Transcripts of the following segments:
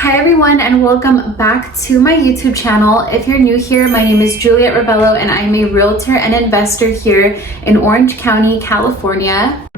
Hi everyone, and welcome back to my YouTube channel. If you're new here, my name is Juliette Robelo and I'm a realtor and investor here in Orange County, California.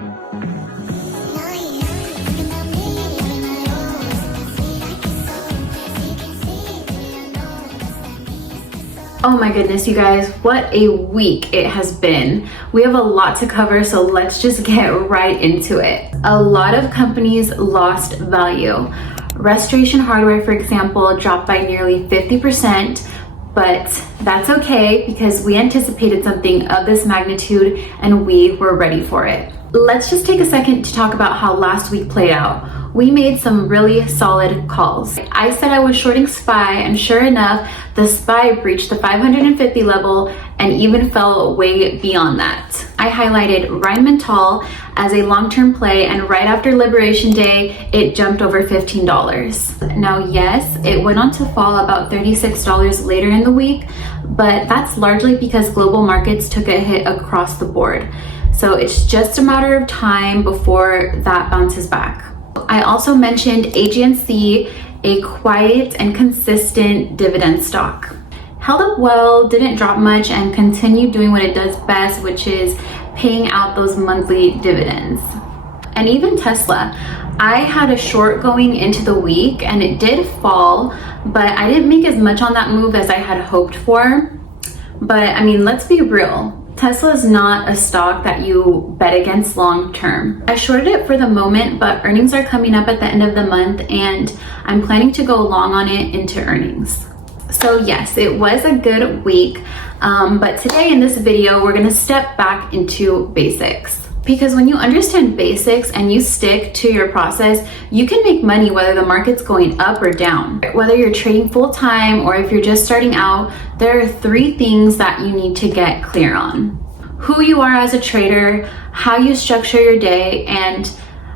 Oh my goodness, you guys, what a week it has been. We have a lot to cover, so let's just get right into it. A lot of companies lost value. Restoration hardware, for example, dropped by nearly 50%, but that's okay because we anticipated something of this magnitude and we were ready for it. Let's just take a second to talk about how last week played out. We made some really solid calls. I said I was shorting SPY, and sure enough, the SPY breached the 550 level and even fell way beyond that. I highlighted Rheinmetall as a long-term play, and right after Liberation Day, it jumped over $15. Now, yes, it went on to fall about $36 later in the week, but that's largely because global markets took a hit across the board. So it's just a matter of time before that bounces back. I also mentioned AGNC, a quiet and consistent dividend stock. Held up well, didn't drop much, and continued doing what it does best, which is paying out those monthly dividends. And even Tesla, I had a short going into the week and it did fall, but I didn't make as much on that move as I had hoped for. But I mean, let's be real. Tesla is not a stock that you bet against long term. I shorted it for the moment, but earnings are coming up at the end of the month and I'm planning to go long on it into earnings. So yes, it was a good week, but today in this video, we're gonna step back into basics. Because when you understand basics and you stick to your process, you can make money whether the market's going up or down. Whether you're trading full time or if you're just starting out, there are 3 things that you need to get clear on. Who you are as a trader, how you structure your day, and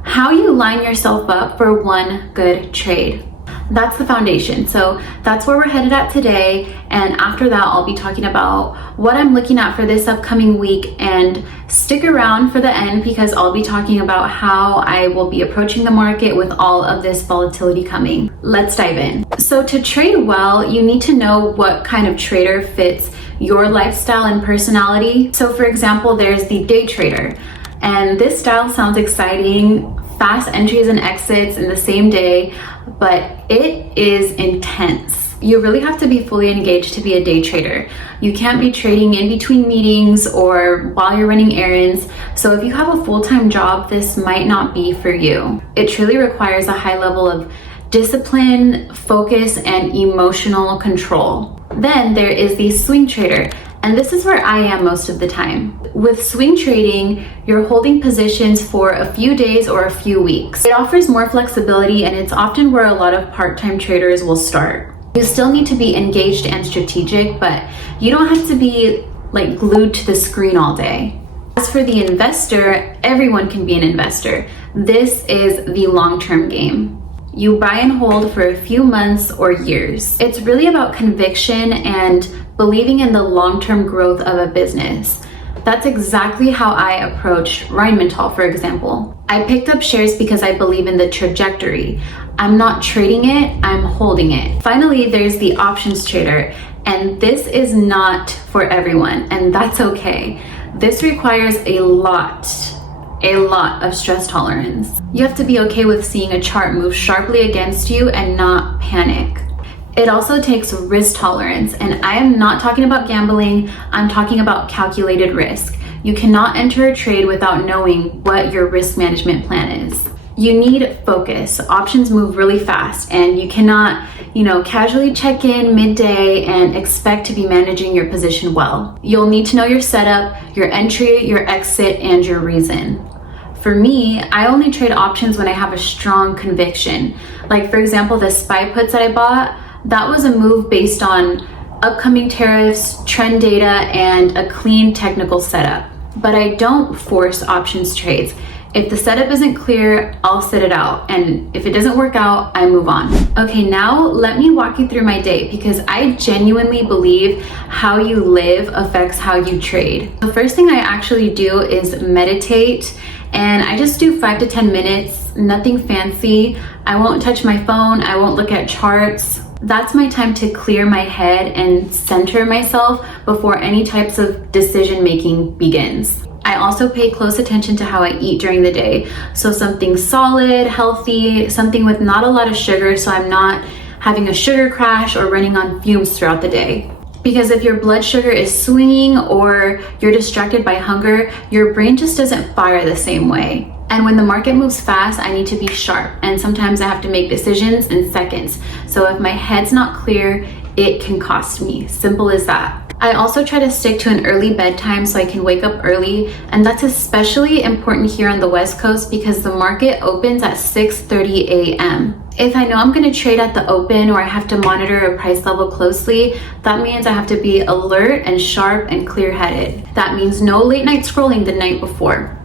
how you line yourself up for one good trade. That's the foundation. So that's where we're headed at today. And after that, I'll be talking about what I'm looking at for this upcoming week, and stick around for the end because I'll be talking about how I will be approaching the market with all of this volatility coming. Let's dive in. So to trade well, you need to know what kind of trader fits your lifestyle and personality. So for example, there's the day trader, and this style sounds exciting, fast entries and exits in the same day, but it is intense. You really have to be fully engaged to be a day trader. You can't be trading in between meetings or while you're running errands. So if you have a full-time job, this might not be for you. It truly requires a high level of discipline, focus, and emotional control. Then there is the swing trader, and this is where I am most of the time. With swing trading, you're holding positions for a few days or a few weeks. It offers more flexibility, and it's often where a lot of part-time traders will start. You still need to be engaged and strategic, but you don't have to be like glued to the screen all day. As for the investor, everyone can be an investor. This is the long-term game. You buy and hold for a few months or years. It's really about conviction and believing in the long-term growth of a business. That's exactly how I approached Rheinmetall, for example. I picked up shares because I believe in the trajectory. I'm not trading it, I'm holding it. Finally, there's the options trader, and this is not for everyone, and that's okay. This requires a lot of stress tolerance. You have to be okay with seeing a chart move sharply against you and not panic. It also takes risk tolerance, and I am not talking about gambling, I'm talking about calculated risk. You cannot enter a trade without knowing what your risk management plan is. You need focus. Options move really fast, and you cannot, casually check in midday and expect to be managing your position well. You'll need to know your setup, your entry, your exit, and your reason. For me, I only trade options when I have a strong conviction. Like for example, the SPY puts that I bought, that was a move based on upcoming tariffs, trend data, and a clean technical setup. But I don't force options trades. If the setup isn't clear, I'll sit it out. And if it doesn't work out, I move on. Okay, now let me walk you through my day because I genuinely believe how you live affects how you trade. The first thing I actually do is meditate, and I just do 5 to 10 minutes nothing fancy. I won't touch my phone. I won't look at charts. That's my time to clear my head and center myself before any types of decision making begins. I also pay close attention to how I eat during the day. So something solid, healthy, something with not a lot of sugar so I'm not having a sugar crash or running on fumes throughout the day. Because if your blood sugar is swinging or you're distracted by hunger, your brain just doesn't fire the same way. And when the market moves fast, I need to be sharp. And sometimes I have to make decisions in seconds. So if my head's not clear, it can cost me. Simple as that. I also try to stick to an early bedtime so I can wake up early, and that's especially important here on the West Coast because the market opens at 6:30 a.m. If I know I'm going to trade at the open or I have to monitor a price level closely, that means I have to be alert and sharp and clear-headed. That means no late night scrolling the night before.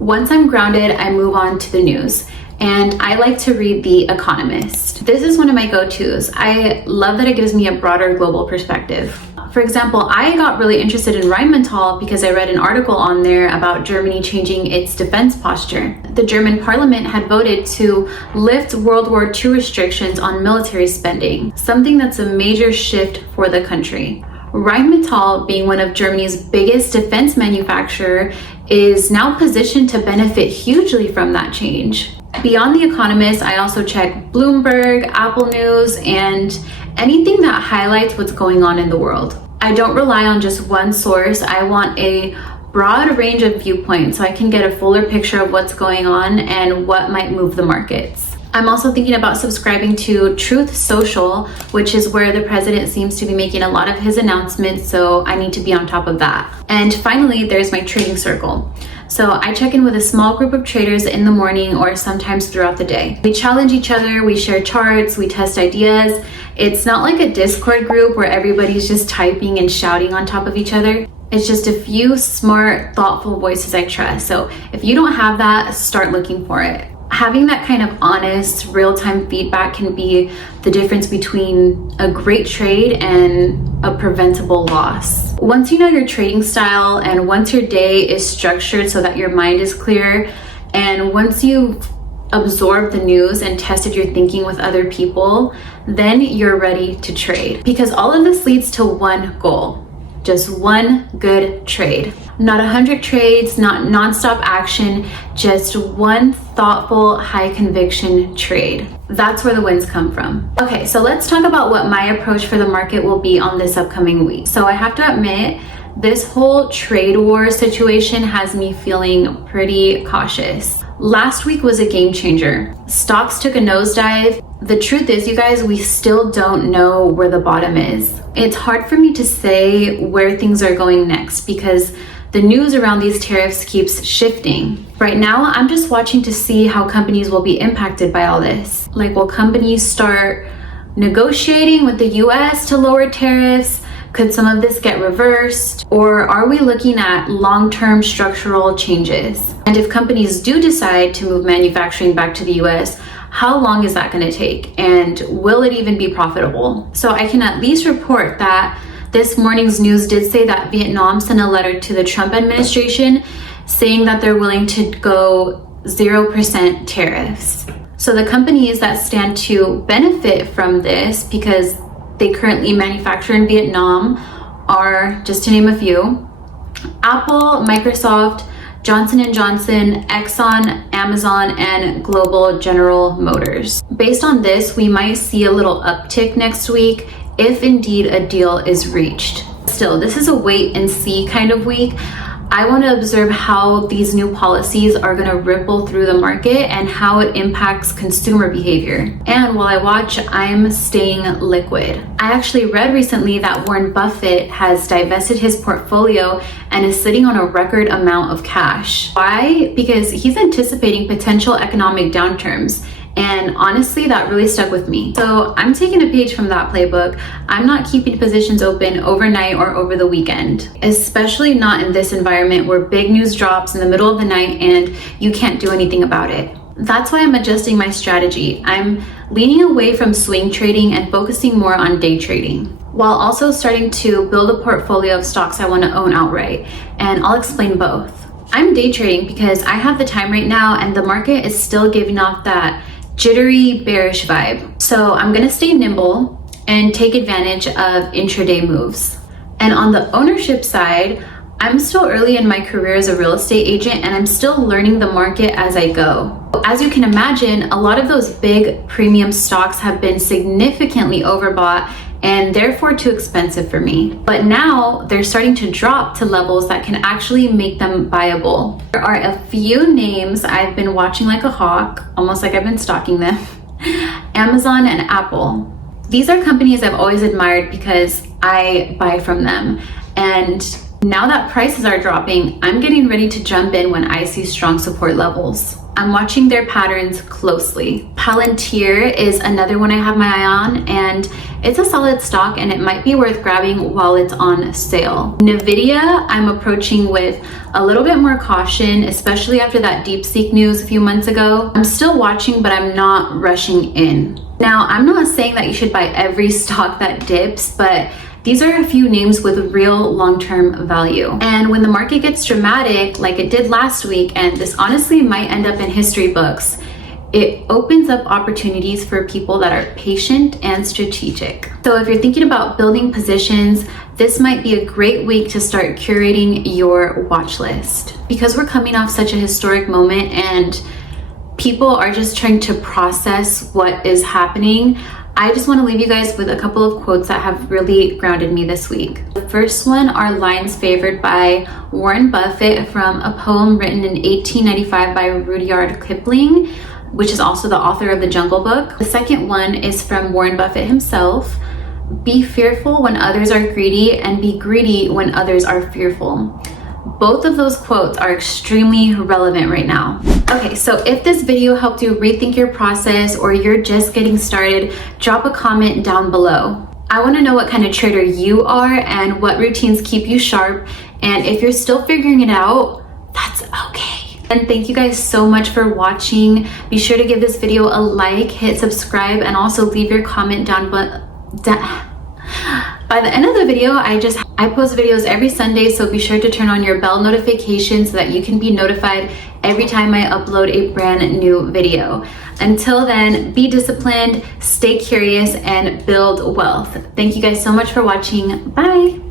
Once I'm grounded, I move on to the news. And I like to read The Economist. This is one of my go-tos. I love that it gives me a broader global perspective. For example, I got really interested in Rheinmetall because I read an article on there about Germany changing its defense posture. The German parliament had voted to lift World War II restrictions on military spending, something that's a major shift for the country. Rheinmetall, being one of Germany's biggest defense manufacturer, is now positioned to benefit hugely from that change. Beyond The Economist, I also check Bloomberg, Apple News, and anything that highlights what's going on in the world. I don't rely on just one source. I want a broad range of viewpoints so I can get a fuller picture of what's going on and what might move the markets. I'm also thinking about subscribing to Truth Social, which is where the president seems to be making a lot of his announcements, so I need to be on top of that. And finally, there's my trading circle. So I check in with a small group of traders in the morning or sometimes throughout the day. We challenge each other, we share charts, we test ideas. It's not like a Discord group where everybody's just typing and shouting on top of each other. It's just a few smart, thoughtful voices I trust. So if you don't have that, start looking for it. Having that kind of honest, real-time feedback can be the difference between a great trade and a preventable loss. Once you know your trading style and once your day is structured so that your mind is clear, and once you've absorbed the news and tested your thinking with other people, then you're ready to trade. Because all of this leads to one goal. Just one good trade. Not 100 trades, not nonstop action, just one thoughtful, high conviction trade. That's where the wins come from. Okay, so let's talk about what my approach for the market will be on this upcoming week. So I have to admit, this whole trade war situation has me feeling pretty cautious. Last week was a game changer. Stocks took a nosedive. The truth is, you guys, we still don't know where the bottom is. It's hard for me to say where things are going next because the news around these tariffs keeps shifting. Right now, I'm just watching to see how companies will be impacted by all this. Like, will companies start negotiating with the US to lower tariffs? Could some of this get reversed? Or are we looking at long-term structural changes? And if companies do decide to move manufacturing back to the US, how long is that going to take? And will it even be profitable? So I can at least report that this morning's news did say that Vietnam sent a letter to the Trump administration saying that they're willing to go 0% tariffs. So the companies that stand to benefit from this, because they currently manufacture in Vietnam, are, just to name a few, Apple, Microsoft, Johnson & Johnson, Exxon, Amazon, and Global General Motors. Based on this, we might see a little uptick next week if indeed a deal is reached. Still, this is a wait and see kind of week. I want to observe how these new policies are going to ripple through the market and how it impacts consumer behavior. And while I watch, I'm staying liquid. I actually read recently that Warren Buffett has divested his portfolio and is sitting on a record amount of cash. Why? Because he's anticipating potential economic downturns. And honestly, that really stuck with me. So I'm taking a page from that playbook. I'm not keeping positions open overnight or over the weekend, especially not in this environment where big news drops in the middle of the night and you can't do anything about it. That's why I'm adjusting my strategy. I'm leaning away from swing trading and focusing more on day trading, while also starting to build a portfolio of stocks I want to own outright. And I'll explain both. I'm day trading because I have the time right now and the market is still giving off that jittery bearish vibe. So I'm gonna stay nimble and take advantage of intraday moves. And on the ownership side, I'm still early in my career as a real estate agent and I'm still learning the market as I go. As you can imagine, a lot of those big premium stocks have been significantly overbought and therefore too expensive for me. But now they're starting to drop to levels that can actually make them buyable. There are a few names I've been watching like a hawk, almost like I've been stalking them. Amazon and Apple. These are companies I've always admired because I buy from them. And now that prices are dropping, I'm getting ready to jump in when I see strong support levels. I'm watching their patterns closely. Palantir is another one I have my eye on, and it's a solid stock and it might be worth grabbing while it's on sale. Nvidia, I'm approaching with a little bit more caution, especially after that DeepSeek news a few months ago. I'm still watching, but I'm not rushing in. Now, I'm not saying that you should buy every stock that dips, but these are a few names with real long-term value. And when the market gets dramatic, like it did last week, and this honestly might end up in history books, it opens up opportunities for people that are patient and strategic. So if you're thinking about building positions, this might be a great week to start curating your watch list. Because we're coming off such a historic moment and people are just trying to process what is happening, I just want to leave you guys with a couple of quotes that have really grounded me this week. The first one are lines favored by Warren Buffett from a poem written in 1895 by Rudyard Kipling, which is also the author of the Jungle Book. The second one is from Warren Buffett himself. Be fearful when others are greedy and be greedy when others are fearful. Both of those quotes are extremely relevant right now. Okay, so if this video helped you rethink your process or you're just getting started, drop a comment down below. I want to know what kind of trader you are and what routines keep you sharp. And if you're still figuring it out, that's okay. And thank you guys so much for watching. Be sure to give this video a like, hit subscribe, and also leave your comment down below. By the end of the video, I post videos every Sunday, so be sure to turn on your bell notification so that you can be notified every time I upload a brand new video. Until then, be disciplined, stay curious, and build wealth. Thank you guys so much for watching. Bye.